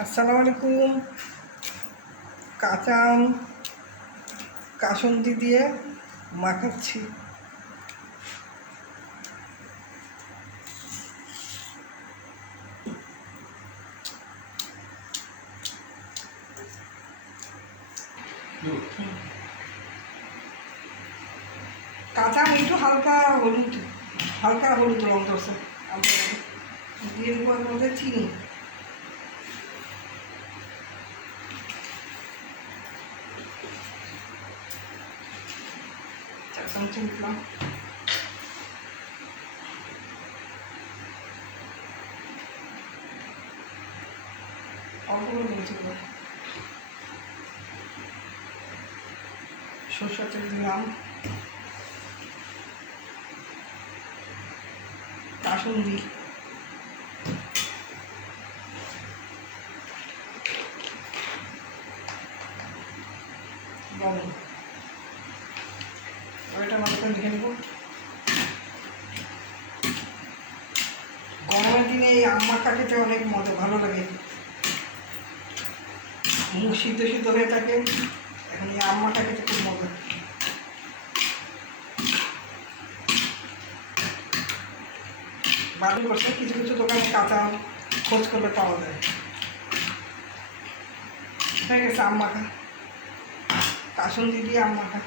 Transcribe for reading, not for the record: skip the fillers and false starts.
আসসালামু আলাইকুম। কাঁচা আম কাসুন্দি দিয়ে মাখাচ্ছি। কাঁচা আম একটু হালকা হলুদ রং ধরছে। দিয়ে দেবো এর মধ্যে চিনি, চার চামচ দিলাম। অল্প করে দিয়েছি, সরষের তেল দিলাম, কাসুন্দি, লবণ। এটা মাঝখানে লিখে নেব। গরমের দিনে এই আম মাখা খেতে অনেক মজা, ভালো লাগে। মুখ সিদ্ধ সিদ্ধ হয়ে থাকে, এখন এই আম মাখা খেতে খুব মজা। বাড়ি করছে, কিছু কিছু দোকানে কাঁচা আম খোঁজ করলে পাওয়া যায়। হয়ে গেছে আম মাখা, কাসুন্দি দিয়ে আম মাখা।